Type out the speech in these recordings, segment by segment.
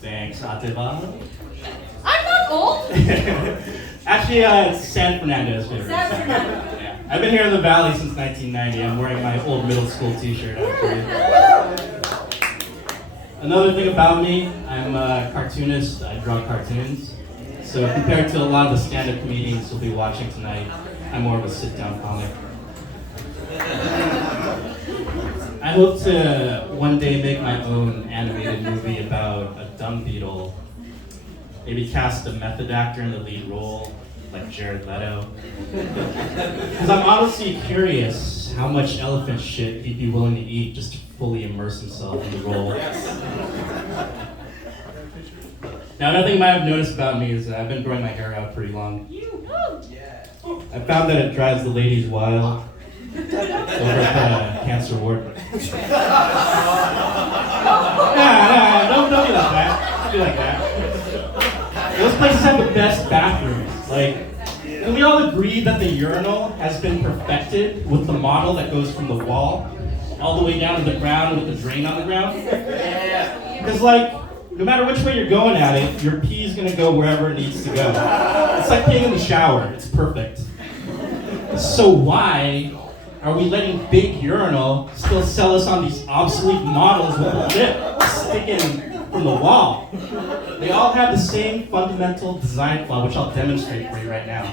Thanks, Ativa. I'm not old. Actually, it's San Fernando's favorite. San Fernando. Yeah. I've been here in the Valley since 1990. I'm wearing my old middle school t-shirt actually. Another thing about me, I'm a cartoonist. I draw cartoons. So compared to a lot of the stand-up comedians you'll be watching tonight, I'm more of a sit-down comic. I hope to one day make my own animated movie about a dumb beetle. Maybe cast a method actor in the lead role, like Jared Leto. Because I'm honestly curious how much elephant shit he'd be willing to eat just to fully immerse himself in the role. Now, another thing you might have noticed about me is that I've been growing my hair out pretty long. I found that it drives the ladies wild over at the cancer ward. Don't be like that. Don't be like that. Those places have the best bathrooms. Like, can we all agree that the urinal has been perfected with the model that goes from the wall all the way down to the ground with the drain on the ground? Because, like, no matter which way you're going at it, your pee is gonna go wherever it needs to go. It's like peeing in the shower. It's perfect. So why are we letting Big Urinal still sell us on these obsolete models with a lip sticking from the wall? They all have the same fundamental design flaw, which I'll demonstrate for you right now.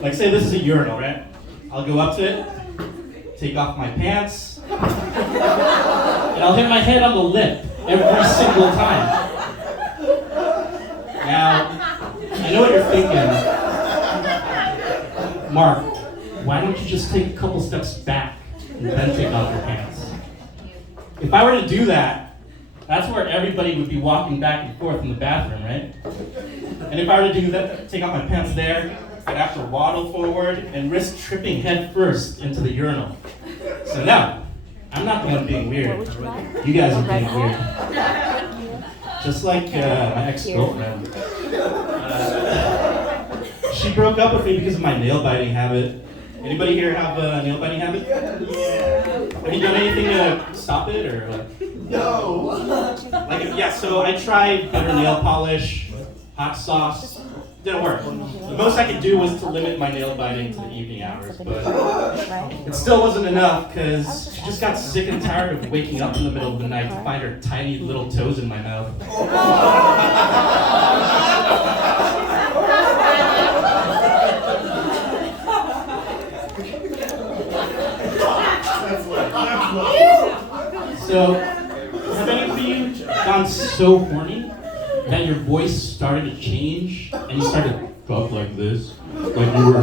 Like, say this is a urinal, right? I'll go up to it, take off my pants, and I'll hit my head on the lip every single time. Now, I know what you're thinking. Mark, why don't you just take a couple steps back and then take off your pants? If I were to do that, that's where everybody would be walking back and forth in the bathroom, right? And if I were to do that, take off my pants there, I'd have to waddle forward and risk tripping head first into the urinal. So no, I'm not the one being weird. You guys are being weird. Just like my ex-girlfriend. She broke up with me because of my nail biting habit. Anybody here have a nail biting habit? Yeah. Have you done anything to stop it or like? No. Like yeah, so I tried better nail polish, hot sauce. Didn't work. The most I could do was to limit my nail biting to the evening hours, but it still wasn't enough because she just got sick and tired of waking up in the middle of the night to find her tiny little toes in my mouth. So, have any of you gone so horny that your voice started to change and you started to talk like this? Like you were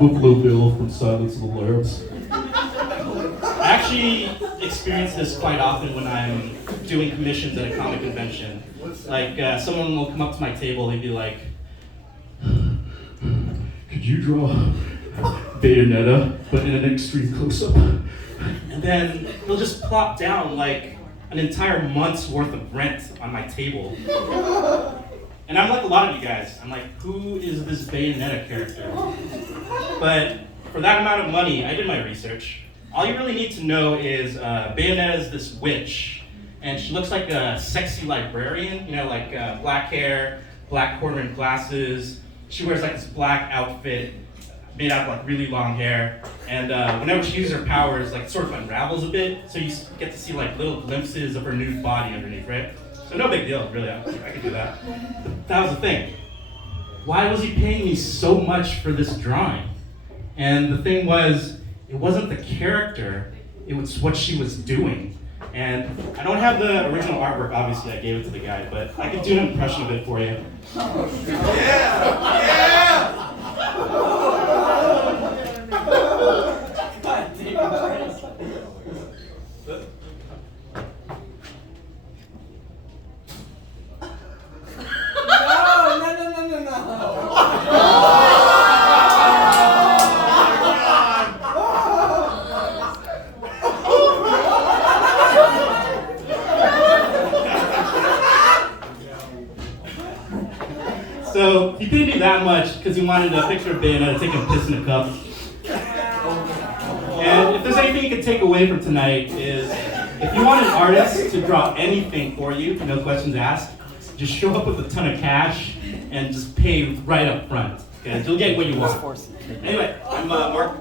Buffalo Bill from Silence of the Lambs? I actually experience this quite often when I'm doing commissions at a comic convention. Like, someone will come up to my table and be like, could you draw Bayonetta, but in an extreme close-up? And then he'll just plop down like an entire month's worth of rent on my table. And I'm like a lot of you guys. I'm like, who is this Bayonetta character? But for that amount of money, I did my research. All you really need to know is Bayonetta is this witch, and she looks like a sexy librarian, you know, like black hair, black corner glasses. She wears like this black outfit made out of like really long hair, and whenever she uses her powers, like it sort of unravels a bit, so you get to see like little glimpses of her nude body underneath, right? So no big deal, really. I could do that. But that was the thing. Why was he paying me so much for this drawing? And the thing was, it wasn't the character, it was what she was doing. And I don't have the original artwork, obviously I gave it to the guy, but I could do an impression of it for you. Yeah! So he paid me that much because he wanted a picture of Bayonetta taking a piss in a cup. And if there's anything you can take away from tonight is If you want an artist to draw anything for you, no questions asked, just show up with a ton of cash and just pay right up front. Okay? You'll get what you want. Anyway, I'm Mark.